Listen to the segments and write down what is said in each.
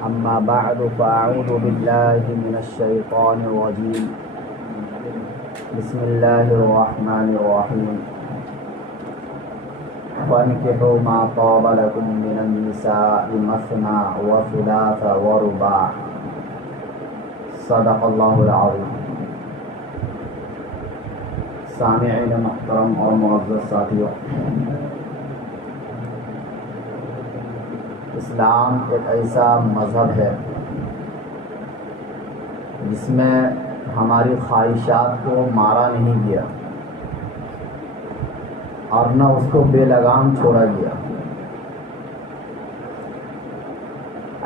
أما بعد فأعوذ بالله من الشيطان الرجيم. بسم الله الرحمن الرحيم. وانكحوا ما طاب لكم من النساء مثنى وثلاث ورباع. صدق اللہ العظیم. سامعین محترم اور معزز ساتھیوں، اسلام ایک ایسا مذہب ہے جس میں ہماری خواہشات کو مارا نہیں گیا اور نہ اس کو بے لگام چھوڑا گیا.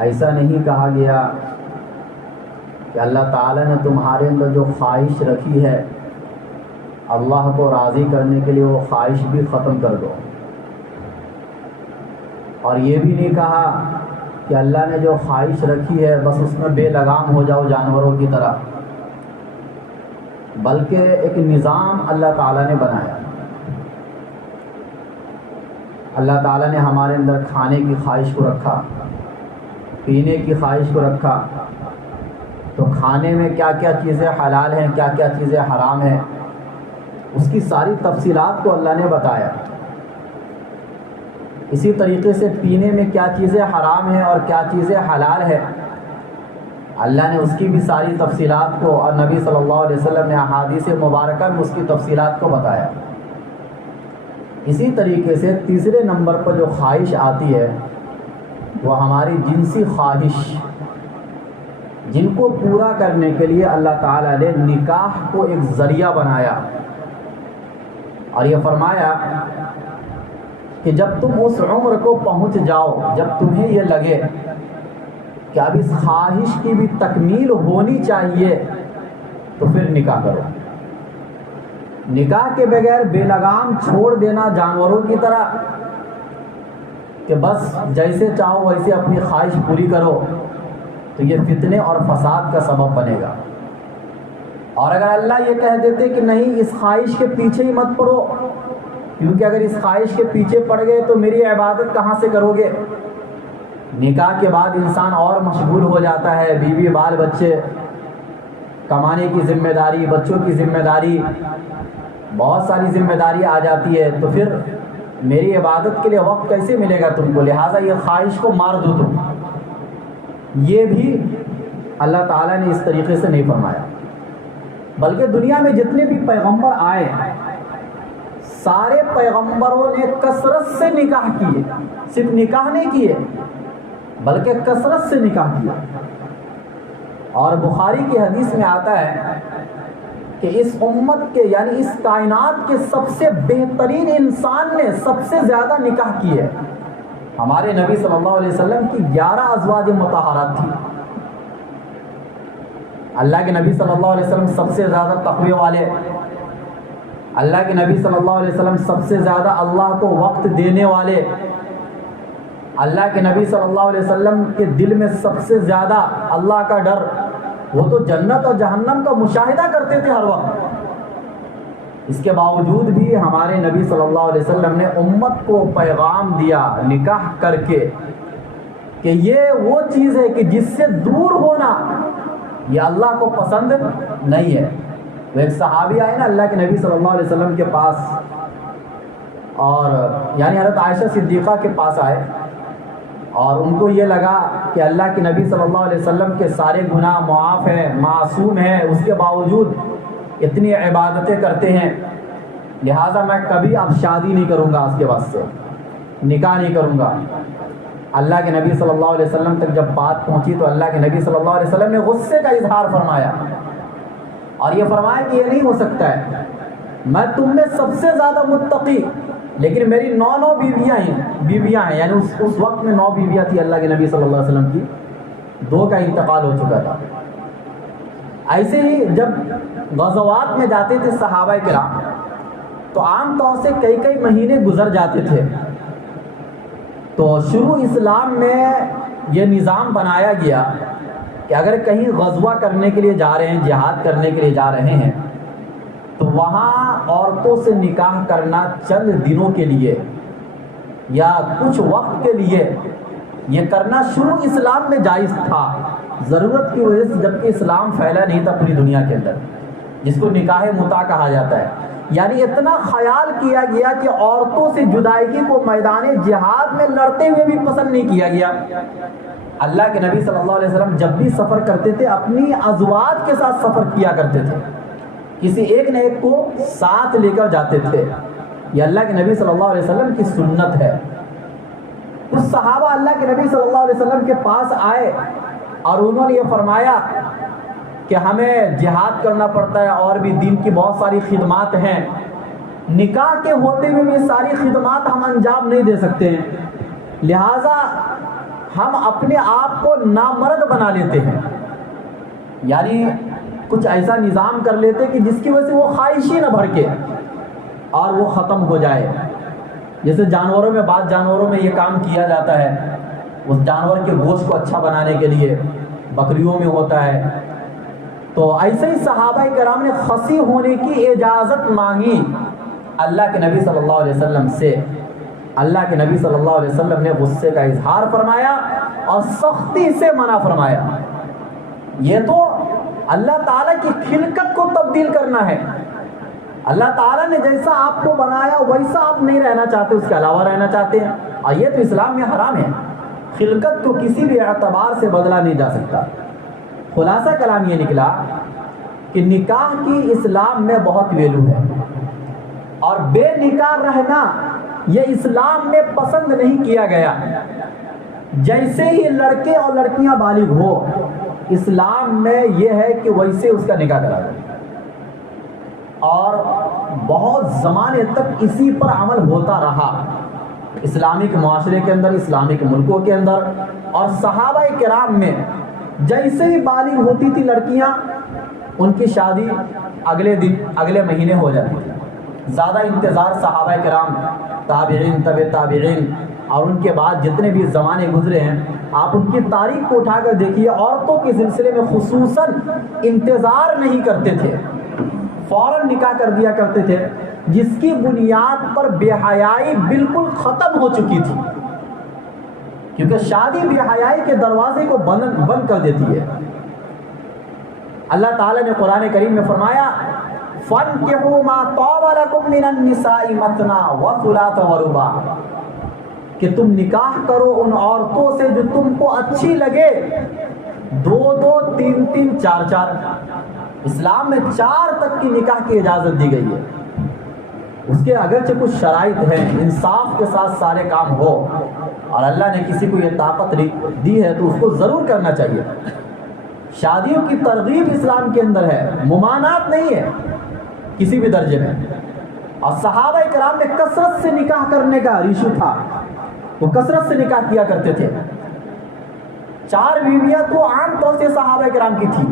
ایسا نہیں کہا گیا کہ اللہ تعالیٰ نے تمہارے اندر جو خواہش رکھی ہے اللہ کو راضی کرنے کے لیے وہ خواہش بھی ختم کر دو. اور یہ بھی نہیں کہا کہ اللہ نے جو خواہش رکھی ہے بس اس میں بے لگام ہو جاؤ جانوروں کی طرح، بلکہ ایک نظام اللہ تعالیٰ نے بنایا. اللہ تعالیٰ نے ہمارے اندر کھانے کی خواہش کو رکھا، پینے کی خواہش کو رکھا. تو کھانے میں کیا کیا چیزیں حلال ہیں، کیا کیا چیزیں حرام ہیں، اس کی ساری تفصیلات کو اللہ نے بتایا. اسی طریقے سے پینے میں کیا چیزیں حرام ہیں اور کیا چیزیں حلال ہیں اللہ نے اس کی بھی ساری تفصیلات کو، اور نبی صلی اللہ علیہ وسلم نے احادیث مبارکہ میں اس کی تفصیلات کو بتایا. اسی طریقے سے تیسرے نمبر پر جو خواہش آتی ہے وہ ہماری جنسی خواہش، جن کو پورا کرنے کے لیے اللہ تعالیٰ نے نکاح کو ایک ذریعہ بنایا اور یہ فرمایا کہ جب تم اس عمر کو پہنچ جاؤ جب تمہیں یہ لگے کہ اب اس خواہش کی بھی تکمیل ہونی چاہیے تو پھر نکاح کرو. نکاح کے بغیر بے لگام چھوڑ دینا جانوروں کی طرح کہ بس جیسے چاہو ویسے اپنی خواہش پوری کرو تو یہ فتنے اور فساد کا سبب بنے گا. اور اگر اللہ یہ کہہ دیتے کہ نہیں اس خواہش کے پیچھے ہی مت پڑو، کیونکہ اگر اس خواہش کے پیچھے پڑ گئے تو میری عبادت کہاں سے کرو گے. نکاح کے بعد انسان اور مشغول ہو جاتا ہے، بیوی بال بچے، کمانے کی ذمہ داری، بچوں کی ذمہ داری، بہت ساری ذمہ داری آ جاتی ہے. تو پھر میری عبادت کے لیے وقت کیسے ملے گا تم کو؟ لہٰذا یہ خواہش کو مار دو تم. یہ بھی اللہ تعالیٰ نے اس طریقے سے نہیں فرمایا، بلکہ دنیا میں جتنے بھی پیغمبر آئے سارے پیغمبروں نے کثرت سے نکاح کیے. صرف نکاح نہیں کیے بلکہ کثرت سے نکاح کیا. اور بخاری کی حدیث میں آتا ہے کہ اس امت کے یعنی اس کائنات کے سب سے بہترین انسان نے سب سے زیادہ نکاح کیے. ہمارے نبی صلی اللہ علیہ وسلم کی 11 ازواج مطہرات تھی. اللہ کے نبی صلی اللہ علیہ وسلم سب سے زیادہ تقوی والے، اللہ کے نبی صلی اللہ علیہ وسلم سب سے زیادہ اللہ کو وقت دینے والے، اللہ کے نبی صلی اللہ علیہ وسلم کے دل میں سب سے زیادہ اللہ کا ڈر. وہ تو جنت اور جہنم کا مشاہدہ کرتے تھے ہر وقت. اس کے باوجود بھی ہمارے نبی صلی اللہ علیہ وسلم نے امت کو پیغام دیا نکاح کر کے کہ یہ وہ چیز ہے کہ جس سے دور ہونا یہ اللہ کو پسند نہیں ہے. وہ ایک صحابی آئے نا اللہ کے نبی صلی اللہ علیہ وسلم کے پاس، اور یعنی حضرت عائشہ صدیقہ کے پاس آئے، اور ان کو یہ لگا کہ اللہ کے نبی صلی اللہ علیہ وسلم کے سارے گناہ معاف ہیں، معصوم ہیں، اس کے باوجود اتنی عبادتیں کرتے ہیں، لہٰذا میں کبھی اب شادی نہیں کروں گا، اس کے بعد سے نکاح نہیں کروں گا. اللہ کے نبی صلی اللہ علیہ وسلم تک جب بات پہنچی تو اللہ کے نبی صلی اللہ علیہ وسلم نے غصے کا اظہار فرمایا اور یہ فرمایا کہ یہ نہیں ہو سکتا ہے. میں تم میں سب سے زیادہ متقی، لیکن میری 9 بیویاں ہیں. یعنی اس وقت میں 9 بیویاں تھی اللہ کے نبی صلی اللہ علیہ وسلم کی، 2 کا انتقال ہو چکا تھا. ایسے ہی جب غزوات میں جاتے تھے صحابہ کرام تو عام طور سے کئی مہینے گزر جاتے تھے. تو شروع اسلام میں یہ نظام بنایا گیا کہ اگر کہیں غزوہ کرنے کے لیے جا رہے ہیں، جہاد کرنے کے لیے جا رہے ہیں تو وہاں عورتوں سے نکاح کرنا چند دنوں کے لیے یا کچھ وقت کے لیے یہ کرنا شروع اسلام میں جائز تھا، ضرورت کی وجہ سے، جبکہ اسلام پھیلا نہیں تھا پوری دنیا کے اندر، جس کو نکاح متع کہا جاتا ہے۔ یعنی اتنا خیال کیا گیا کہ عورتوں سے جدائیگی کو میدان جہاد میں لڑتے ہوئے بھی پسند نہیں کیا گیا۔ اللہ کے نبی صلی اللہ علیہ وسلم جب بھی سفر کرتے تھے اپنی ازواج کے ساتھ سفر کیا کرتے تھے، کسی ایک نہ ایک کو ساتھ لے کر جاتے تھے۔ یہ اللہ کے نبی صلی اللہ علیہ وسلم کی سنت ہے۔ کچھ صحابہ اللہ کے نبی صلی اللہ علیہ وسلم کے پاس آئے اور انہوں نے یہ فرمایا کہ ہمیں جہاد کرنا پڑتا ہے اور بھی دین کی بہت ساری خدمات ہیں، نکاح کے ہوتے ہوئے بھی ساری خدمات ہم انجام نہیں دے سکتے ہیں، لہٰذا ہم اپنے آپ کو نامرد بنا لیتے ہیں، یعنی کچھ ایسا نظام کر لیتے کہ جس کی وجہ سے وہ خواہشی نہ بھڑکے اور وہ ختم ہو جائے۔ جیسے جانوروں میں، بعض جانوروں میں یہ کام کیا جاتا ہے، اس جانور کے گوشت کو اچھا بنانے کے لیے، بکریوں میں ہوتا ہے۔ تو ایسے ہی صحابہ کرام نے خصی ہونے کی اجازت مانگی اللہ کے نبی صلی اللہ علیہ وسلم سے۔ اللہ کے نبی صلی اللہ علیہ وسلم نے غصے کا اظہار فرمایا اور سختی سے منع فرمایا۔ یہ تو اللہ تعالیٰ کی خلقت کو تبدیل کرنا ہے۔ اللہ تعالیٰ نے جیسا آپ کو بنایا ویسا آپ نہیں رہنا چاہتے، اس کے علاوہ رہنا چاہتے ہیں، اور یہ تو اسلام میں حرام ہے۔ خلقت کو کسی بھی اعتبار سے بدلا نہیں جا سکتا۔ خلاصہ کلام یہ نکلا کہ نکاح کی اسلام میں بہت ویلو ہے، اور بے نکاح رہنا یہ اسلام میں پسند نہیں کیا گیا۔ جیسے ہی لڑکے اور لڑکیاں بالغ ہو، اسلام میں یہ ہے کہ ویسے اس کا نکاح کرا جائے، اور بہت زمانے تک اسی پر عمل ہوتا رہا، اسلامک معاشرے کے اندر، اسلامک ملکوں کے اندر۔ اور صحابہ کرام میں جیسے ہی بالغ ہوتی تھی لڑکیاں، ان کی شادی اگلے دن، اگلے مہینے ہو جاتی تھی۔ زیادہ انتظار صحابہ کرام، تابعین، تبع تابعین اور ان کے بعد جتنے بھی زمانے گزرے ہیں، آپ ان کی تاریخ کو اٹھا کر دیکھیے، عورتوں کے سلسلے میں خصوصاً انتظار نہیں کرتے تھے، فوراً نکاح کر دیا کرتے تھے، جس کی بنیاد پر بے حیائی بالکل ختم ہو چکی تھی، کیونکہ شادی بے حیائی کے دروازے کو بند کر دیتی ہے۔ اللہ تعالیٰ نے قرآن کریم میں فرمایا فَانْكِحُوا مَا طَابَ لَكُم مِّنَ النِّسَاءِ مَثْنَىٰ وَثُلَاثَ وَرُبَاعَ، کہ تم نکاح کرو ان عورتوں سے جو تم کو اچھی لگے، 2 3 4۔ اسلام میں 4 تک کی نکاح کی اجازت دی گئی ہے۔ اس کے اگرچہ کچھ شرائط ہیں، انصاف کے ساتھ سارے کام ہو، اور اللہ نے کسی کو یہ طاقت دی ہے تو اس کو ضرور کرنا چاہیے۔ شادیوں کی ترغیب اسلام کے اندر ہے، ممانعت نہیں ہے کسی بھی درجے میں۔ اور صحابہ کرام میں کثرت سے نکاح کرنے کا ریشو تھا، وہ کثرت سے نکاح کیا کرتے تھے۔ 4 بیویاں تو عام طور سے صحابہ کرام کی تھی،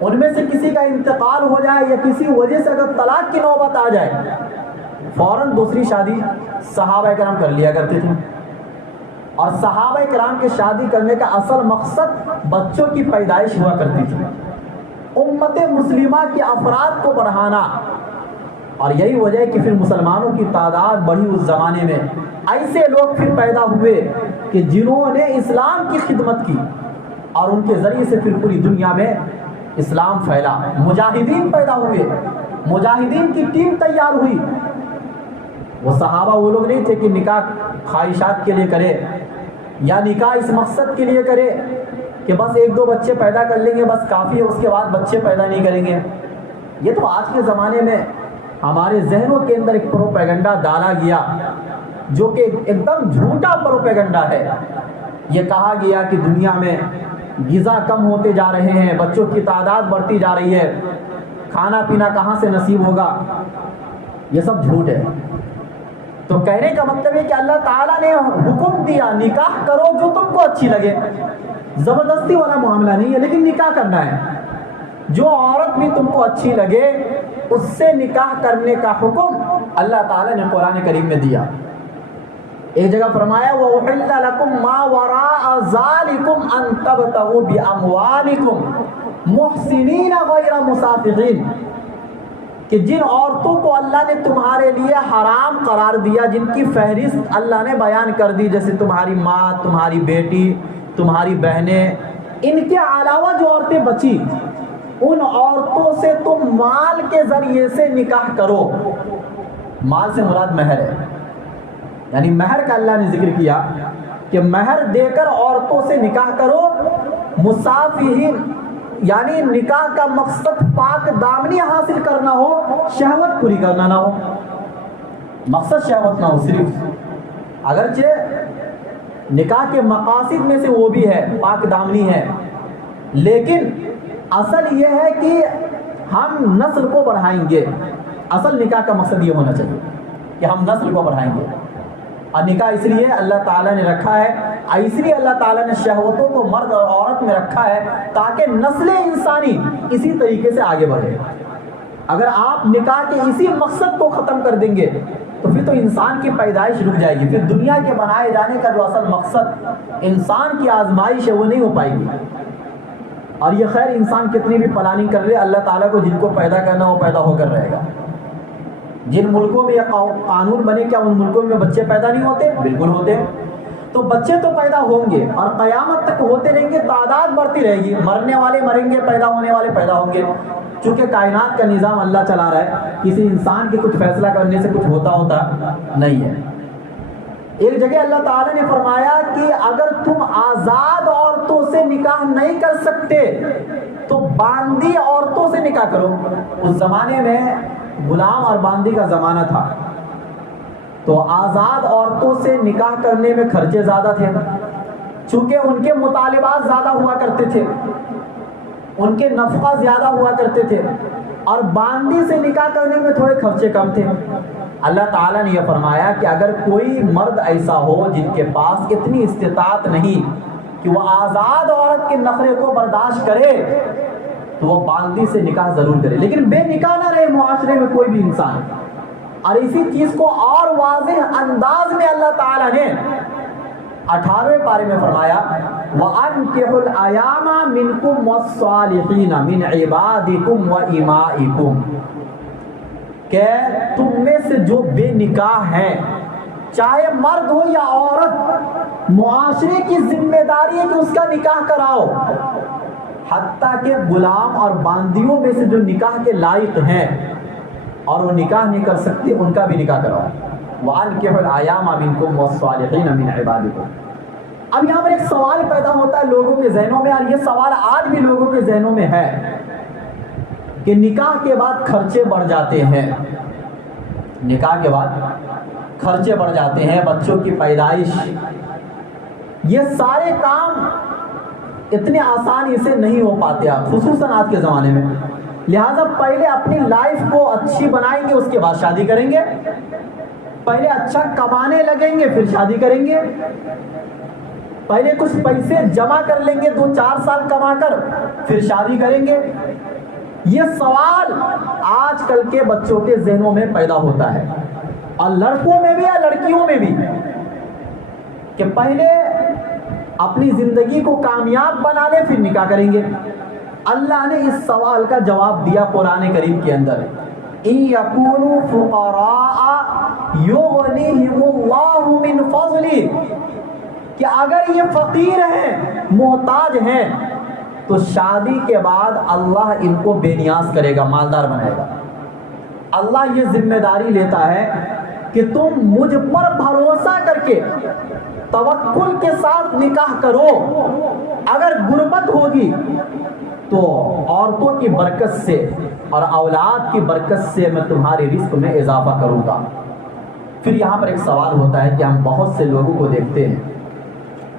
ان میں سے کسی کا انتقال ہو جائے یا کسی وجہ سے اگر طلاق کی نوبت آ جائے، فوراً دوسری شادی صحابہ کرام کر لیا کرتے تھے۔ اور صحابہ کرام کے شادی کرنے کا اصل مقصد بچوں کی پیدائش ہوا کرتی تھی، امت مسلمہ کے افراد کو بڑھانا۔ اور یہی وجہ ہے کہ پھر مسلمانوں کی تعداد بڑھی اس زمانے میں، ایسے لوگ پھر پیدا ہوئے کہ جنہوں نے اسلام کی خدمت کی، اور ان کے ذریعے سے پھر پوری دنیا میں اسلام پھیلا۔ مجاہدین پیدا ہوئے، مجاہدین کی ٹیم تیار ہوئی۔ وہ صحابہ وہ لوگ نہیں تھے کہ نکاح خواہشات کے لیے کرے، یا نکاح اس مقصد کے لیے کرے کہ بس 1 2 بچے پیدا کر لیں گے، بس کافی ہے، اس کے بعد بچے پیدا نہیں کریں گے۔ یہ تو آج کے زمانے میں ہمارے ذہنوں کے اندر ایک پروپیگنڈا ڈالا گیا، جو کہ ایک دم جھوٹا پروپیگنڈا ہے۔ یہ کہا گیا کہ دنیا میں غذا کم ہوتے جا رہے ہیں، بچوں کی تعداد بڑھتی جا رہی ہے، کھانا پینا کہاں سے نصیب ہوگا؟ یہ سب جھوٹ ہے۔ تو کہنے کا مطلب ہے کہ اللہ تعالیٰ نے حکم دیا نکاح کرو جو تم کو اچھی لگے، زبردستی والا معاملہ نہیں ہے، لیکن نکاح کرنا ہے۔ جو عورت بھی تم کو اچھی لگے اس سے نکاح کرنے کا حکم اللہ تعالیٰ نے قرآن کریم میں دیا۔ ایک جگہ فرمایا وَأُحِلَّ لَكُم مَّا وَرَاءَ ذَلِكُمْ أَن تَبْتَغُوا بِأَمْوَالِكُمْ مُحْسِنِينَ غَيْرَ مُسَافِحِينَ۔ کہ جن عورتوں کو اللہ نے تمہارے لیے حرام قرار دیا، جن کی فہرست اللہ نے بیان کر دی، جیسے تمہاری ماں، تمہاری بیٹی، تمہاری بہنیں، ان کے علاوہ جو عورتیں بچی، ان عورتوں سے تم مال کے ذریعے سے نکاح کرو۔ مال سے مراد مہر ہے، یعنی مہر کا اللہ نے ذکر کیا کہ مہر دے کر عورتوں سے نکاح کرو۔ مسافہین، یعنی نکاح کا مقصد پاک دامنی حاصل کرنا ہو، شہوت پوری کرنا نہ ہو، مقصد شہوت نہ ہو صرف، اگرچہ نکاح کے مقاصد میں سے وہ بھی ہے، پاک دامنی ہے، لیکن اصل یہ ہے کہ ہم نسل کو بڑھائیں گے۔ اصل نکاح کا مقصد یہ ہونا چاہیے کہ ہم نسل کو بڑھائیں گے، اور نکاح اس لیے اللہ تعالیٰ نے رکھا ہے، اس لیے اللہ تعالیٰ نے شہوتوں کو مرد اور عورت میں رکھا ہے تاکہ نسل انسانی اسی طریقے سے آگے بڑھے۔ اگر آپ نکاح کے اسی مقصد کو ختم کر دیں گے تو پھر تو انسان کی پیدائش رک جائے گی، پھر دنیا کے بنائے جانے کا جو اصل مقصد انسان کی آزمائش ہے وہ نہیں ہو پائے گی۔ اور یہ خیر انسان کتنی بھی پلاننگ کر لے، اللہ تعالیٰ کو جن کو پیدا کرنا وہ پیدا ہو کر رہے گا۔ جن ملکوں میں یہ قانون بنے، کیا ان ملکوں میں بچے پیدا نہیں ہوتے؟ بالکل ہوتے ہیں۔ تو بچے تو پیدا ہوں گے اور قیامت تک ہوتے رہیں گے، تعداد بڑھتی رہے گی، مرنے والے مریں گے، پیدا ہونے والے پیدا ہوں گے۔ چونکہ کائنات کا نظام اللہ چلا رہا ہے، کسی انسان کے کچھ فیصلہ کرنے سے کچھ ہوتا نہیں ہے۔ ایک جگہ اللہ تعالیٰ نے فرمایا کہ اگر تم آزاد عورتوں سے نکاح نہیں کر سکتے تو باندی عورتوں سے نکاح کرو۔ اس زمانے میں غلام اور باندی کا زمانہ تھا، تو آزاد عورتوں سے نکاح کرنے میں خرچے زیادہ تھے، چونکہ ان کے مطالبات زیادہ ہوا کرتے تھے، ان کے نفقہ زیادہ ہوا کرتے تھے، اور باندی سے نکاح کرنے میں تھوڑے خرچے کم تھے۔ اللہ تعالیٰ نے یہ فرمایا کہ اگر کوئی مرد ایسا ہو جن کے پاس اتنی استطاعت نہیں کہ وہ آزاد عورت کے نخرے کو برداشت کرے تو وہ باندی سے نکاح ضرور کرے، لیکن بے نکاح نہ رہے معاشرے میں کوئی بھی انسان۔ اور اسی چیز کو اور واضح انداز میں اللہ تعالیٰ نے 18ویں پارے میں فرمایا وَأَنكِحُوا الْأَيَامَ مِنكُمْ وَالصَّالِحِينَ مِنْ عِبَادِكُمْ وَإِمَائِكُمْ، کہ تم میں سے جو بے نکاح ہیں، چاہے مرد ہو یا عورت، معاشرے کی ذمہ داری ہے کہ اس کا نکاح کراؤ، حتیٰ کہ غلام اور باندیوں میں سے جو نکاح کے لائق ہیں اور وہ نکاح نہیں کر سکتے ان کا بھی نکاح کراؤ۔ وَأَنكِحُوا الْأَيَامَ مِنكُمْ وَالصَّالِحِينَ مِنْ عِبَادِكُمْ۔ اب یہاں پر ایک سوال پیدا ہوتا ہے لوگوں کے ذہنوں میں، اور یہ سوال آج بھی لوگوں کے ذہنوں میں ہے کہ نکاح کے بعد خرچے بڑھ جاتے ہیں، نکاح کے بعد خرچے بڑھ جاتے ہیں، بچوں کی پیدائش، یہ سارے کام اتنے آسانی سے نہیں ہو پاتے، خصوصاً آج کے زمانے میں۔ لہٰذا پہلے اپنی لائف کو اچھی بنائیں گے، اس کے بعد شادی کریں گے، پہلے اچھا کمانے لگیں گے پھر شادی کریں گے، پہلے کچھ پیسے جمع کر لیں گے 2-4 سال کما کر پھر شادی کریں گے۔ یہ سوال آج کل کے بچوں کے ذہنوں میں پیدا ہوتا ہے، اور لڑکوں میں بھی اور لڑکیوں میں بھی، کہ پہلے اپنی زندگی کو کامیاب بنا لے پھر نکاح کریں گے۔ اللہ نے اس سوال کا جواب دیا قرآن کریم کے اندر، إِن يَكُونُوا فُقَرَاءَ يُغْنِهِمُ اللَّهُ مِنْ فَضْلِهِ، کہ اگر یہ فقیر ہیں، محتاج ہیں، تو شادی کے بعد اللہ ان کو بے نیاز کرے گا، مالدار بنائے گا۔ اللہ یہ ذمہ داری لیتا ہے کہ تم مجھ پر بھروسہ کر کے توکل کے ساتھ نکاح کرو، اگر غربت ہوگی تو عورتوں کی برکت سے اور اولاد کی برکت سے میں تمہارے رزق میں اضافہ کروں گا۔ پھر یہاں پر ایک سوال ہوتا ہے کہ ہم بہت سے لوگوں کو دیکھتے ہیں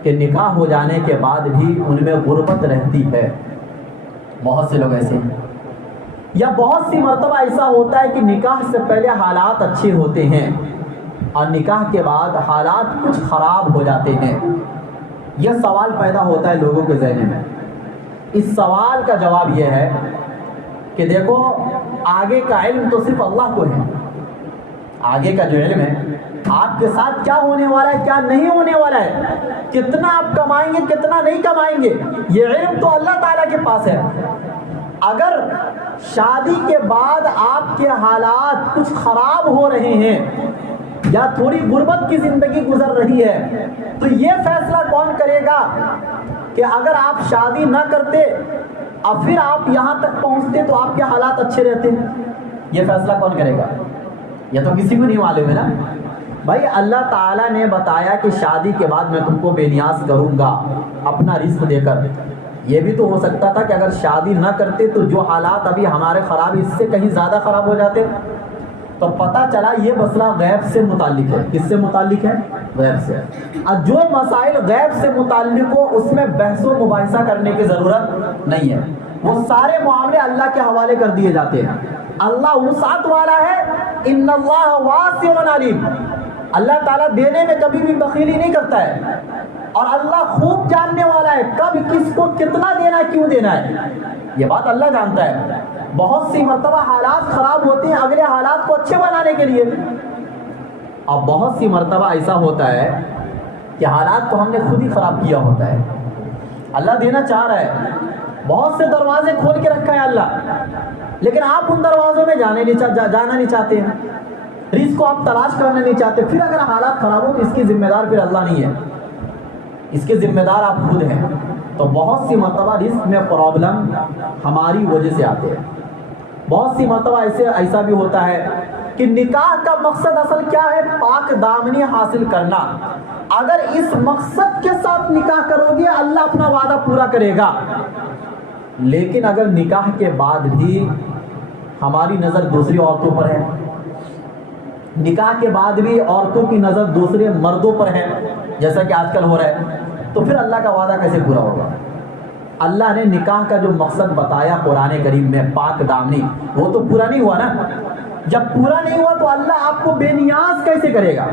کہ نکاح ہو جانے کے بعد بھی ان میں غربت رہتی ہے، بہت سے لوگ ایسے ہیں، یا بہت سی مرتبہ ایسا ہوتا ہے کہ نکاح سے پہلے حالات اچھے ہوتے ہیں اور نکاح کے بعد حالات کچھ خراب ہو جاتے ہیں۔ یہ سوال پیدا ہوتا ہے لوگوں کے ذہن میں۔ اس سوال کا جواب یہ ہے کہ دیکھو، آگے کا علم تو صرف اللہ کو ہے، آگے کا جو علم ہے آپ کے ساتھ کیا ہونے والا ہے کیا نہیں ہونے والا ہے، کتنا آپ کمائیں گے کتنا نہیں کمائیں گے، یہ علم تو اللہ تعالیٰ کے پاس ہے۔ اگر شادی کے بعد آپ کے حالات کچھ خراب ہو رہے ہیں یا تھوڑی غربت کی زندگی گزر رہی ہے تو یہ فیصلہ کون کرے گا کہ اگر آپ شادی نہ کرتے اور پھر آپ یہاں تک پہنچتے تو آپ کے حالات اچھے رہتے؟ یہ فیصلہ کون کرے گا؟ یہ تو کسی کو نہیں معلوم ہے نا بھائی۔ اللہ تعالیٰ نے بتایا کہ شادی کے بعد میں تم کو بے نیاز کروں گا اپنا رزق دے کر۔ یہ بھی تو ہو سکتا تھا کہ اگر شادی نہ کرتے تو جو حالات ابھی ہمارے خراب اس سے کہیں زیادہ خراب ہو جاتے۔ تو پتہ چلا یہ مسئلہ غیب سے متعلق ہے۔ کس سے متعلق ہے؟ غیب سے۔ اور جو مسائل غیب سے متعلق ہو اس میں بحث و مباحثہ کرنے کی ضرورت نہیں ہے، وہ سارے معاملے اللہ کے حوالے کر دیے جاتے ہیں۔ اللہ وسعت والا ہے، ان اللہ واسع علیم۔ اللہ تعالیٰ دینے میں کبھی بھی بخیلی نہیں کرتا ہے، اور اللہ خوب جاننے والا ہے کب کس کو کتنا دینا ہے، کیوں دینا ہے، یہ بات اللہ جانتا ہے۔ بہت سی مرتبہ حالات خراب ہوتے ہیں اگلے حالات کو اچھے بنانے کے لیے، اور بہت سی مرتبہ ایسا ہوتا ہے کہ حالات کو ہم نے خود ہی خراب کیا ہوتا ہے۔ اللہ دینا چاہ رہا ہے، بہت سے دروازے کھول کے رکھا ہے اللہ، لیکن آپ ان دروازوں میں جانا نہیں چاہتے ہیں، رزق کو آپ تلاش کرنا نہیں چاہتے۔ پھر اگر حالات خراب ہو تو اس کی ذمہ دار پھر اللہ نہیں ہے، اس کے ذمہ دار آپ خود ہیں۔ تو بہت سی مرتبہ رزق میں پرابلم ہماری وجہ سے آتے ہیں۔ بہت سی مرتبہ ایسا بھی ہوتا ہے کہ نکاح کا مقصد اصل کیا ہے؟ پاک دامنی حاصل کرنا۔ اگر اس مقصد کے ساتھ نکاح کرو گے اللہ اپنا وعدہ پورا کرے گا، لیکن اگر نکاح کے بعد بھی ہماری نظر دوسری عورتوں پر ہے، نکاح کے بعد بھی عورتوں کی نظر دوسرے مردوں پر ہے جیسا کہ آج کل ہو رہا ہے، تو پھر اللہ کا وعدہ کیسے پورا ہوگا؟ اللہ نے نکاح کا جو مقصد بتایا قرآن کریم میں پاک دامنی، وہ تو پورا نہیں ہوا نا۔ جب پورا نہیں ہوا تو اللہ آپ کو بے نیاز کیسے کرے گا؟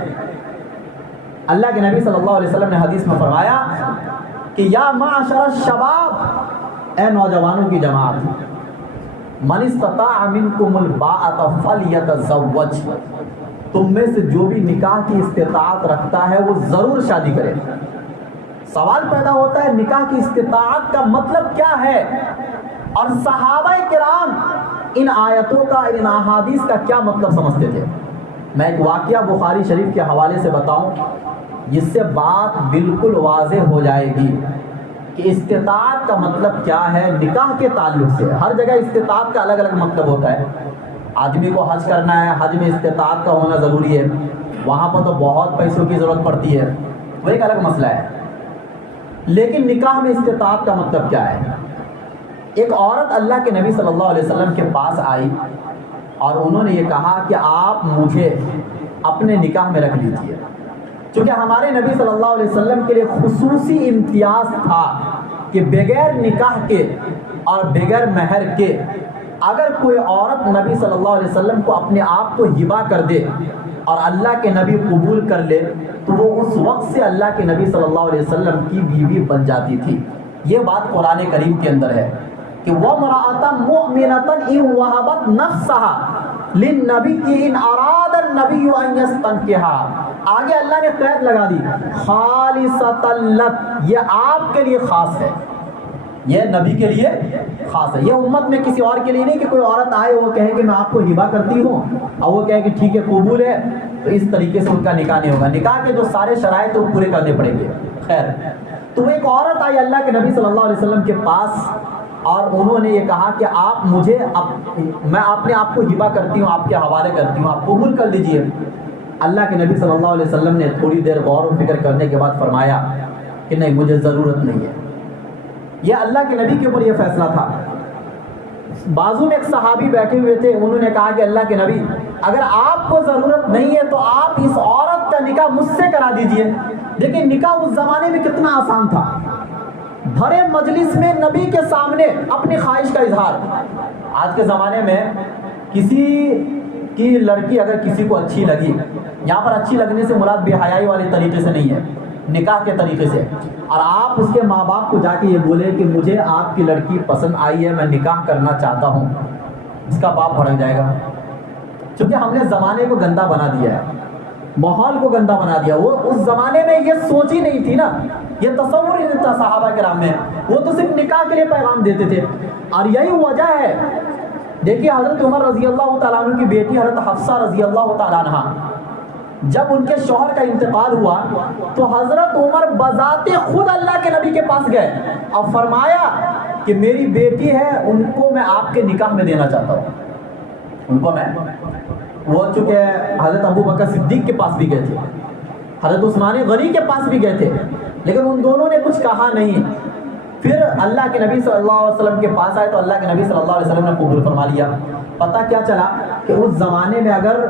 اللہ کے نبی صلی اللہ علیہ وسلم نے حدیث میں فرمایا کہ یا معاشر الشباب، اے نوجوانوں کی جماعت، من استطاع منکم الباءۃ فلیتزوج، تم میں سے جو بھی نکاح کی استطاعت رکھتا ہے وہ ضرور شادی کرے۔ سوال پیدا ہوتا ہے نکاح کی استطاعت کا مطلب کیا ہے، اور صحابہ کرام ان آیتوں کا، ان احادیث کا کیا مطلب سمجھتے تھے؟ میں ایک واقعہ بخاری شریف کے حوالے سے بتاؤں جس سے بات بالکل واضح ہو جائے گی کہ استطاعت کا مطلب کیا ہے نکاح کے تعلق سے۔ ہر جگہ استطاعت کا الگ الگ مطلب ہوتا ہے۔ آدمی کو حج کرنا ہے، حج میں استطاعت کا ہونا ضروری ہے، وہاں پر تو بہت پیسوں کی ضرورت پڑتی ہے، وہ ایک الگ مسئلہ ہے۔ لیکن نکاح میں استطاعت کا مطلب کیا ہے؟ ایک عورت اللہ کے نبی صلی اللہ علیہ وسلم کے پاس آئی اور انہوں نے یہ کہا کہ آپ مجھے اپنے نکاح میں رکھ لیجیے، چونکہ ہمارے نبی صلی اللہ علیہ وسلم کے لیے خصوصی امتیاز تھا کہ بغیر نکاح کے اور بغیر مہر کے اگر کوئی عورت نبی صلی اللہ علیہ وسلم کو اپنے آپ کو ہبہ کر دے اور اللہ کے نبی قبول کر لے تو وہ اس وقت سے اللہ کے نبی صلی اللہ علیہ وسلم کی بیوی بن جاتی تھی۔ یہ بات قرآن کریم کے اندر ہے کہ وَامْرَأَةً مُؤْمِنَةً إِنْ وَهَبَتْ نَفْسَهَا لِلنَّبِيِّ إِنْ أَرَادَ النَّبِيُّ أَنْ يَسْتَنْكِحَهَا، آگے اللہ نے قید لگا دی خَالِصَةً لَكَ، یہ آپ کے لیے خاص ہے، یہ نبی کے لیے خاص ہے، یہ امت میں کسی اور کے لیے نہیں کہ کوئی عورت آئے وہ کہے کہ میں آپ کو ہبہ کرتی ہوں اور وہ کہے کہ ٹھیک ہے قبول ہے، تو اس طریقے سے ان کا نکاح نہیں ہوگا۔ نکاح کے جو سارے شرائط وہ پورے کرنے پڑیں گے۔ خیر، تو وہ ایک عورت آئی اللہ کے نبی صلی اللہ علیہ وسلم کے پاس اور انہوں نے یہ کہا کہ آپ مجھے میں اپنے آپ کو ہبہ کرتی ہوں، آپ کے حوالے کرتی ہوں، آپ قبول کر لیجئے۔ اللہ کے نبی صلی اللہ علیہ وسلم نے تھوڑی دیر غور و فکر کرنے کے بعد فرمایا کہ نہیں، مجھے ضرورت نہیں ہے۔ یہ اللہ کے نبی کے اوپر یہ فیصلہ تھا۔ بازو میں ایک صحابی بیٹھے ہوئے تھے، انہوں نے کہا کہ اللہ کے نبی اگر آپ کو ضرورت نہیں ہے تو آپ اس عورت کا نکاح مجھ سے کرا دیجئے۔ لیکن نکاح اس زمانے میں کتنا آسان تھا، بھرے مجلس میں نبی کے سامنے اپنی خواہش کا اظہار۔ آج کے زمانے میں کسی کی لڑکی اگر کسی کو اچھی لگی، یہاں پر اچھی لگنے سے مراد بے حیائی والے طریقے سے نہیں ہے، نکاح کے طریقے سے، اور آپ اس کے ماں باپ کو جا کے یہ بولے کہ مجھے آپ کی لڑکی پسند آئی ہے، میں نکاح کرنا چاہتا ہوں، اس کا باپ بھڑک جائے گا، چونکہ ہم نے زمانے کو گندا بنا دیا ہے۔ ماحول کو گندا بنا دیا. وہ اس زمانے میں یہ سوچ ہی نہیں تھی نا, یہ تصور ہی نہیں تھا صحابہ کرام میں. وہ تو صرف نکاح کے لیے پیغام دیتے تھے. اور یہی وجہ ہے, دیکھیے حضرت عمر رضی اللہ تعالیٰ عنہ کی بیٹی حضرت حفصہ رضی اللہ تعالیٰ عنہ, جب ان کے شوہر کا انتقال ہوا تو حضرت عمر بذات خود اللہ کے نبی کے پاس گئے اور فرمایا کہ میری بیٹی ہے, ان کو میں آپ کے نکاح میں دینا چاہتا ہوں. ان کو میں, وہ چونکہ حضرت ابو بکر صدیق کے پاس بھی گئے تھے, حضرت عثمان غنی کے پاس بھی گئے تھے, لیکن ان دونوں نے کچھ کہا نہیں. پھر اللہ کے نبی صلی اللہ علیہ وسلم کے پاس آئے تو اللہ کے نبی صلی اللہ علیہ وسلم نے قبول فرما لیا. پتہ کیا چلا کہ اس زمانے میں اگر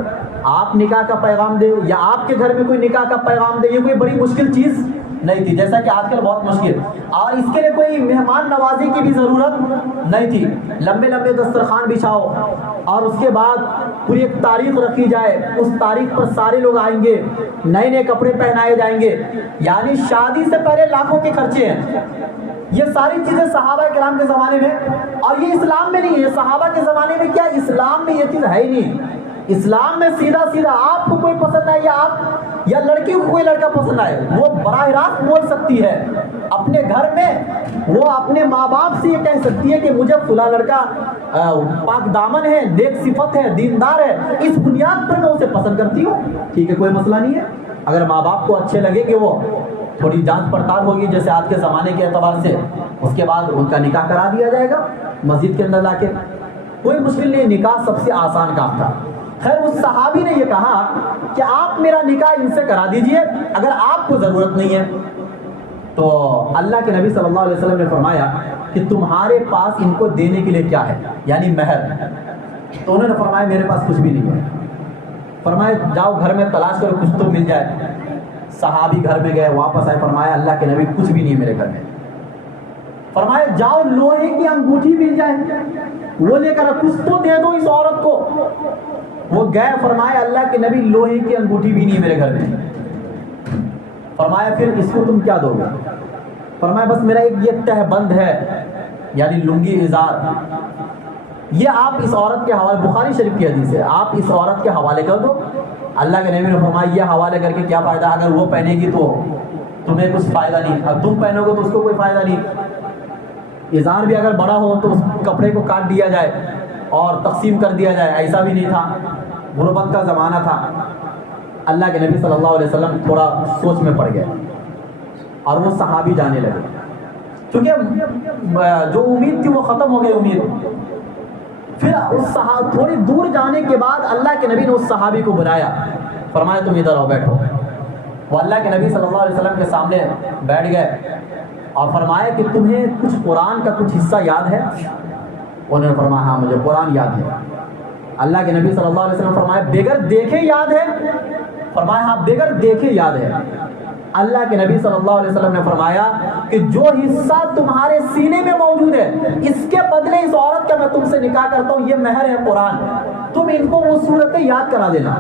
آپ نکاح کا پیغام دے یا آپ کے گھر میں کوئی نکاح کا پیغام دے, یہ کوئی بڑی مشکل چیز نہیں تھی, جیسا کہ آج کل بہت مشکل. اور اس کے لیے کوئی مہمان نوازی کی بھی ضرورت نہیں تھی. لمبے لمبے دسترخوان بچھاؤ اور اس کے بعد پوری ایک تاریخ رکھی جائے, اس تاریخ پر سارے لوگ آئیں گے, نئے نئے کپڑے پہنائے جائیں گے. یعنی شادی سے پہلے لاکھوں کے خرچے ہیں. یہ ساری چیزیں صحابہ کرام کے زمانے میں, اور یہ اسلام میں نہیں ہے. صحابہ کے زمانے میں کیا, اسلام میں یہ چیز ہے ہی نہیں. اسلام میں سیدھا سیدھا آپ کو کوئی پسند ہے یا لڑکی کو کوئی لڑکا پسند آئے, وہ براہ راست بول سکتی ہے اپنے گھر میں. وہ اپنے ماں باپ سے یہ کہہ سکتی ہے کہ مجھے فلاں لڑکا پاک دامن ہے, نیک صفت ہے, دیندار ہے, اس بنیاد پر میں اسے پسند کرتی ہوں. ٹھیک ہے, کوئی مسئلہ نہیں ہے. اگر ماں باپ کو اچھے لگے کہ وہ تھوڑی جانچ پڑتال ہوگی جیسے آج کے زمانے کے اعتبار سے, اس کے بعد ان کا نکاح کرا دیا جائے گا مسجد کے اندر لا کے. کوئی مشکل نہیں, نکاح سب سے آسان کام تھا. خیر اس صحابی نے یہ کہا کہ آپ میرا نکاح ان سے کرا دیجئے اگر آپ کو ضرورت نہیں ہے. تو اللہ کے نبی صلی اللہ علیہ وسلم نے فرمایا کہ تمہارے پاس ان کو دینے کے لیے کیا ہے, یعنی مہر. تو انہوں نے فرمایا میرے پاس کچھ بھی نہیں ہے. فرمایا جاؤ گھر میں تلاش کرو, کچھ تو مل جائے. صحابی گھر میں گئے, واپس آئے, فرمایا اللہ کے نبی کچھ بھی نہیں ہے میرے گھر میں. فرمایا جاؤ لوہے کی انگوٹھی مل جائے, وہ لے کر کچھ تو دے دو اس عورت کو. وہ گئے, فرمایا اللہ کے نبی لوہے کی انگوٹھی بھی نہیں میرے گھر میں. فرمایا پھر اس کو تم کیا دو گے؟ فرمایا بس میرا ایک یہ تہ بند ہے, یعنی لنگی ازار, یہ آپ اس عورت کے حوالے, بخاری شریف کی حدیث ہے, آپ اس عورت کے حوالے کر دو. اللہ کے نبی نے فرمایا یہ حوالے کر کے کیا فائدہ, اگر وہ پہنے گی تو تمہیں کچھ فائدہ نہیں, اب تم پہنو گے تو اس کو کوئی فائدہ نہیں. ازار بھی اگر بڑا ہو تو اس کپڑے کو کاٹ دیا جائے اور تقسیم کر دیا جائے, ایسا بھی نہیں تھا, غربت کا زمانہ تھا. اللہ کے نبی صلی اللہ علیہ وسلم تھوڑا سوچ میں پڑ گئے اور وہ صحابی جانے لگے, کیونکہ جو امید تھی وہ ختم ہو گئی امید. پھر اس تھوڑی دور جانے کے بعد اللہ کے نبی نے اس صحابی کو بلایا, فرمایا تم ادھر آؤ بیٹھو. وہ اللہ کے نبی صلی اللہ علیہ وسلم کے سامنے بیٹھ گئے اور فرمایا کہ تمہیں کچھ قرآن کا کچھ حصہ یاد ہے؟ انہوں نے فرمایا ہاں مجھے قرآن یاد ہے. اللہ کے نبی صلی اللہ علیہ وسلم فرمایا بغیر دیکھے یاد ہے؟ فرمایا ہاں بغیر دیکھے یاد ہے. اللہ کے نبی صلی اللہ علیہ وسلم نے فرمایا کہ جو حصہ تمہارے سینے میں موجود ہے اس کے بدلے اس عورت کا میں تم سے نکاح کرتا ہوں, یہ مہر ہے قرآن, تم ان کو وہ صورتیں یاد کرا دینا.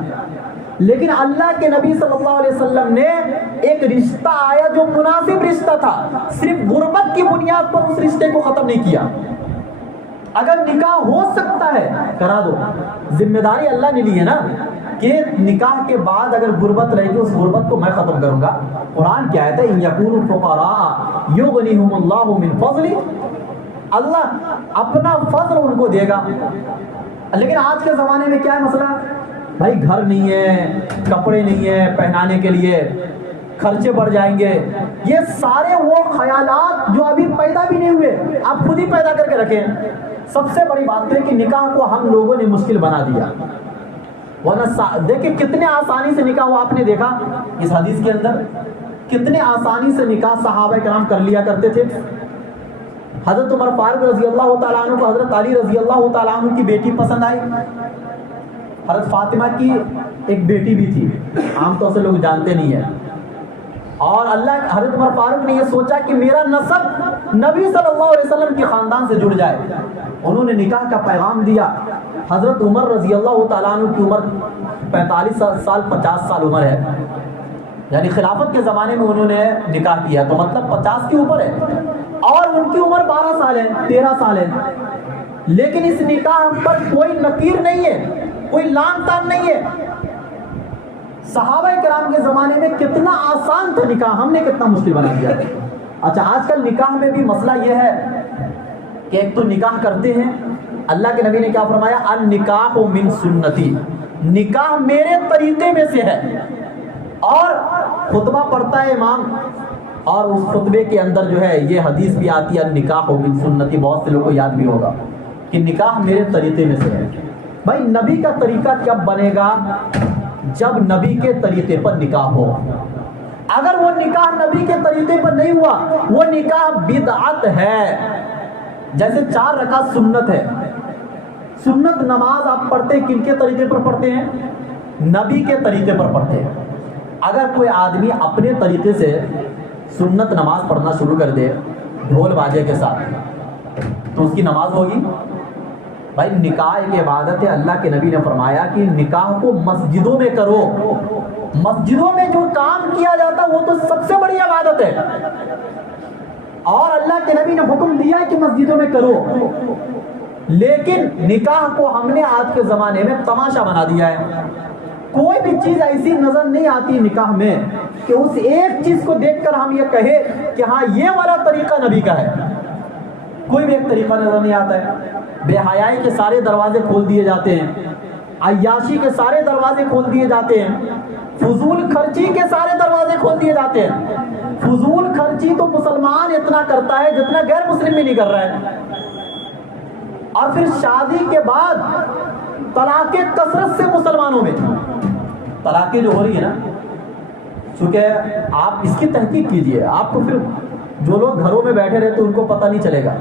لیکن اللہ کے نبی صلی اللہ علیہ وسلم نے ایک رشتہ آیا جو مناسب رشتہ تھا, صرف غربت کی بنیاد پر اس رشتے کو ختم نہیں کیا. اگر نکاح ہو سکتا ہے کرا دو, ذمہ داری اللہ نے لی ہے نا کہ نکاح کے بعد اگر غربت رہے گی اس غربت کو میں ختم کروں گا. قرآن کیا ہے, ان یکونوا فقراء یغنیہم اللہ من فضلہ, اللہ اپنا فضل ان کو دے گا. لیکن آج کے زمانے میں کیا ہے مسئلہ, بھائی گھر نہیں ہے, کپڑے نہیں ہے پہنانے کے لیے, خرچے بڑھ جائیں گے. یہ سارے وہ خیالات جو ابھی پیدا بھی نہیں ہوئے آپ خود ہی پیدا کر کے رکھیں. سب سے بڑی بات ہے کہ نکاح کو ہم لوگوں نے مشکل بنا دیا. ورنہ دیکھیں کتنے آسانی سے نکاح ہوا, آپ نے دیکھا اس حدیث کے اندر کتنے آسانی سے نکاح صحابہ کرام کر لیا کرتے تھے. حضرت عمر فاروق رضی اللہ تعالیٰ عنہ کو حضرت علی رضی اللہ تعالیٰ عنہ کی بیٹی پسند آئی. حضرت فاطمہ کی ایک بیٹی بھی تھی, عام طور سے لوگ جانتے نہیں ہیں. اور حضرت عمر فاروق نے یہ سوچا کہ میرا نسب نبی صلی اللہ علیہ وسلم کے خاندان سے جڑ جائے. انہوں نے نکاح کا پیغام دیا. حضرت عمر رضی اللہ تعالیٰ عنہ کی عمر 45 سال 50 سال عمر ہے, یعنی خلافت کے زمانے میں انہوں نے نکاح کیا, تو مطلب 50 کے اوپر ہے. اور ان کی عمر 12 سال ہے 13 سال ہے. لیکن اس نکاح پر کوئی نکیر نہیں ہے, کوئی لان تان نہیں ہے. صحابہ کرام کے زمانے میں کتنا آسان تھا نکاح، ہم نے کتنا مشکل بنا دیا۔ اچھا آج کل نکاح میں بھی مسئلہ یہ ہے کہ ایک تو نکاح کرتے ہیں، اللہ کے نبی نے کیا فرمایا، النکاح من سنتی، نکاح میرے طریقے میں سے ہے، اور خطبہ پڑھتا ہے امام، اور اس خطبے کے اندر جو ہے یہ حدیث بھی آتی ہے النکاح من سنتی، بہت سے لوگوں کو یاد بھی ہوگا کہ نکاح میرے طریقے میں سے ہے۔ بھائی نبی کا طریقہ کب بنے گا؟ جب نبی کے طریقے پر نکاح ہو۔ اگر وہ نکاح نبی کے طریقے پر نہیں ہوا، وہ نکاح بدعت ہے۔ جیسے 4 رکعت سنت ہے، سنت نماز آپ پڑھتے کن کے طریقے پر پڑھتے ہیں؟ نبی کے طریقے پر پڑھتے ہیں۔ اگر کوئی آدمی اپنے طریقے سے سنت نماز پڑھنا شروع کر دے ڈھول باجے کے ساتھ، تو اس کی نماز ہوگی؟ بھائی نکاح ایک عبادت ہے، اللہ کے نبی نے فرمایا کہ نکاح کو مسجدوں میں کرو، مسجدوں میں جو کام کیا جاتا وہ تو سب سے بڑی عبادت ہے، اور اللہ کے نبی نے حکم دیا ہے کہ مسجدوں میں کرو۔ لیکن نکاح کو ہم نے آج کے زمانے میں تماشا بنا دیا ہے۔ کوئی بھی چیز ایسی نظر نہیں آتی نکاح میں کہ اس ایک چیز کو دیکھ کر ہم یہ کہے کہ ہاں یہ والا طریقہ نبی کا ہے۔ کوئی بھی ایک طریقہ نظر نہیں آتا ہے۔ بے حیائی کے سارے دروازے کھول دیے جاتے ہیں، عیاشی کے سارے دروازے کھول دیے جاتے ہیں، فضول خرچی کے سارے دروازے کھول دیے جاتے ہیں۔ فضول خرچی تو مسلمان اتنا کرتا ہے جتنا غیر مسلم بھی نہیں کر رہا ہے، اور پھر شادی کے بعد طلاقیں کثرت سے مسلمانوں میں، طلاقیں جو ہو رہی ہے نا، چونکہ آپ اس کی تحقیق کیجئے، آپ کو پھر جو لوگ گھروں میں بیٹھے رہتے ان کو پتہ نہیں چلے گا۔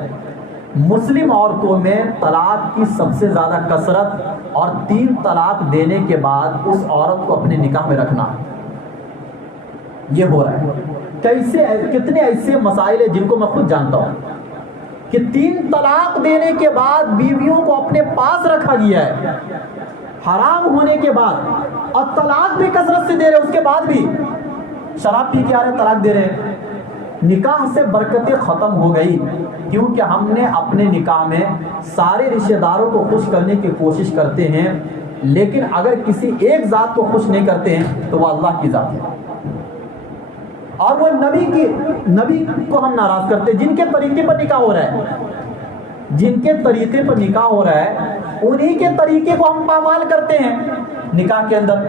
مسلم عورتوں میں طلاق کی سب سے زیادہ کثرت، اور 3 طلاق دینے کے بعد اس عورت کو اپنے نکاح میں رکھنا، یہ ہو رہا ہے۔ کتنے ایسے مسائل ہیں جن کو میں خود جانتا ہوں کہ 3 طلاق دینے کے بعد بیویوں کو اپنے پاس رکھا گیا ہے، حرام ہونے کے بعد، اور طلاق بھی کثرت سے دے رہے، اس کے بعد بھی شراب پی کے آ رہے طلاق دے رہے۔ نکاح سے برکتیں ختم ہو گئی، کیونکہ ہم نے اپنے نکاح میں سارے رشتہ داروں کو خوش کرنے کی کوشش کرتے ہیں، لیکن اگر کسی ایک ذات کو خوش نہیں کرتے ہیں تو وہ اللہ کی ذات ہے، اور وہ نبی کو ہم ناراض کرتے ہیں۔ جن کے طریقے پر نکاح ہو رہا ہے، جن کے طریقے پر نکاح ہو رہا ہے، انہی کے طریقے کو ہم پامال کرتے ہیں نکاح کے اندر،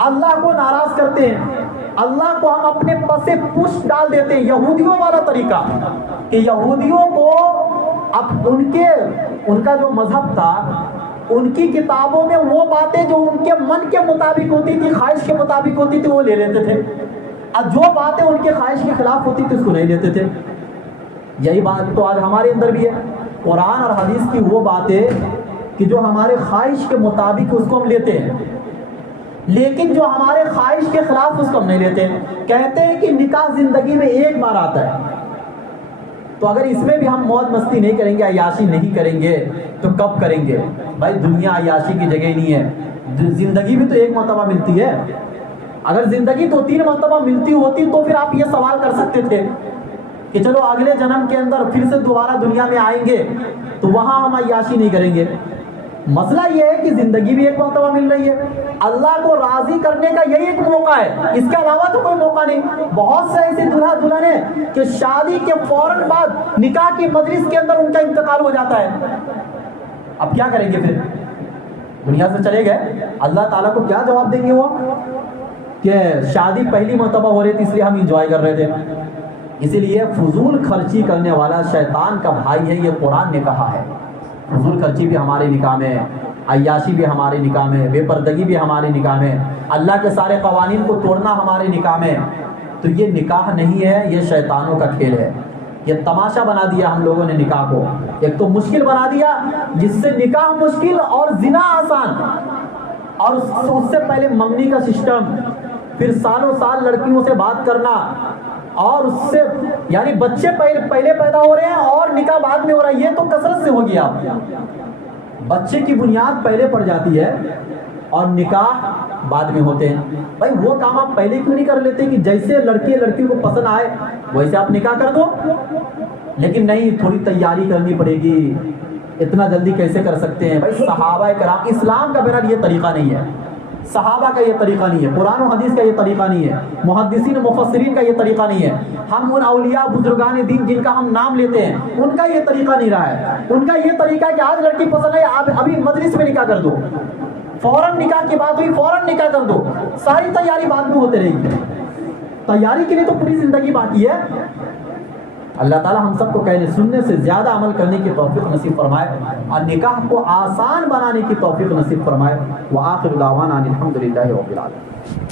اللہ کو ناراض کرتے ہیں، اللہ کو ہم اپنے پسے پش ڈال دیتے ہیں۔ یہودیوں والا طریقہ کہ یہودیوں کو اب ان کا جو مذہب تھا، ان کی کتابوں میں وہ باتیں جو ان کے من کے مطابق ہوتی تھی، خواہش کے مطابق ہوتی تھی، وہ لے لیتے تھے، اور جو باتیں ان کے خواہش کے خلاف ہوتی تھی اس کو نہیں لیتے تھے۔ یہی بات تو آج ہمارے اندر بھی ہے، قرآن اور حدیث کی وہ باتیں کہ جو ہمارے خواہش کے مطابق اس کو ہم لیتے ہیں، لیکن جو ہمارے خواہش کے خلاف اس کو ہم نہیں لیتے۔ کہتے ہیں کہ نکاح زندگی میں ایک بار آتا ہے، تو اگر اس میں بھی ہم موج مستی نہیں کریں گے، عیاشی نہیں کریں گے، تو کب کریں گے؟ بھائی دنیا عیاشی کی جگہ نہیں ہے، زندگی بھی تو ایک مرتبہ ملتی ہے۔ اگر زندگی 2-3 مرتبہ ملتی ہوتی تو پھر آپ یہ سوال کر سکتے تھے کہ چلو اگلے جنم کے اندر پھر سے دوبارہ دنیا میں آئیں گے تو وہاں ہم عیاشی نہیں کریں گے۔ مسئلہ یہ ہے کہ زندگی بھی ایک مرتبہ مل رہی ہے، اللہ کو راضی کرنے کا یہی ایک موقع ہے، اس کے علاوہ تو کوئی موقع نہیں۔ بہت سے ایسے دلہا دلہن ہیں کہ شادی کے فوراً بعد نکاح کی مجلس کے اندر ان کا انتقال ہو جاتا ہے۔ اب کیا کریں گے؟ پھر دنیا سے چلے گئے، اللہ تعالیٰ کو کیا جواب دیں گے وہ کہ شادی پہلی مرتبہ ہو رہی تھی اس لیے ہم انجوائے کر رہے تھے۔ اسی لیے فضول خرچی کرنے والا شیطان کا بھائی ہے، یہ قرآن نے کہا ہے۔ فضول خرچی بھی ہمارے نکاح میں، عیاشی بھی ہمارے نکاح میں، بے پردگی بھی ہمارے نکاح میں، اللہ کے سارے قوانین کو توڑنا ہمارے نکاح میں۔ تو یہ نکاح نہیں ہے، یہ شیطانوں کا کھیل ہے۔ یہ تماشا بنا دیا ہم لوگوں نے نکاح کو، ایک تو مشکل بنا دیا جس سے نکاح مشکل اور زنا آسان، اور اس سے پہلے منگنی کا سسٹم، پھر سالوں سال لڑکیوں سے بات کرنا، اور اس سے یعنی بچے پہلے پیدا ہو رہے ہیں اور نکاح بعد میں ہو رہا ہے۔ یہ تو کثرت سے ہو گیا، بچے کی بنیاد پہلے پڑ جاتی ہے اور نکاح بعد میں ہوتے ہیں۔ بھائی وہ کام آپ پہلے کیوں نہیں کر لیتے کہ جیسے لڑکی کو پسند آئے ویسے آپ نکاح کر دو؟ لیکن نہیں، تھوڑی تیاری کرنی پڑے گی، اتنا جلدی کیسے کر سکتے ہیں؟ بھائی صحابہ کرام، اسلام کا بہرحال یہ طریقہ نہیں ہے صحابہ کا یہ طریقہ نہیں ہے، قرآن و حدیث کا یہ طریقہ نہیں ہے، محدثین و مفسرین کا یہ طریقہ نہیں ہے، ہم ان اولیاء بزرگان دین جن کا ہم نام لیتے ہیں ان کا یہ طریقہ نہیں رہا ہے۔ ان کا یہ طریقہ ہے کہ آج لڑکی پسند ہے، آپ ابھی مجلس میں نکاح کر دو، فوراً نکاح کی بات ہوئی فوراً نکاح کر دو، ساری تیاری بعد میں ہوتے رہے گی، تیاری کے لیے تو پوری زندگی باقی ہے۔ اللہ تعالیٰ ہم سب کو کہنے سننے سے زیادہ عمل کرنے کی توفیق نصیب فرمائے اور نکاح کو آسان بنانے کی توفیق نصیب فرمائے۔ وآخر دعوانا الحمدللہ رب العالمین۔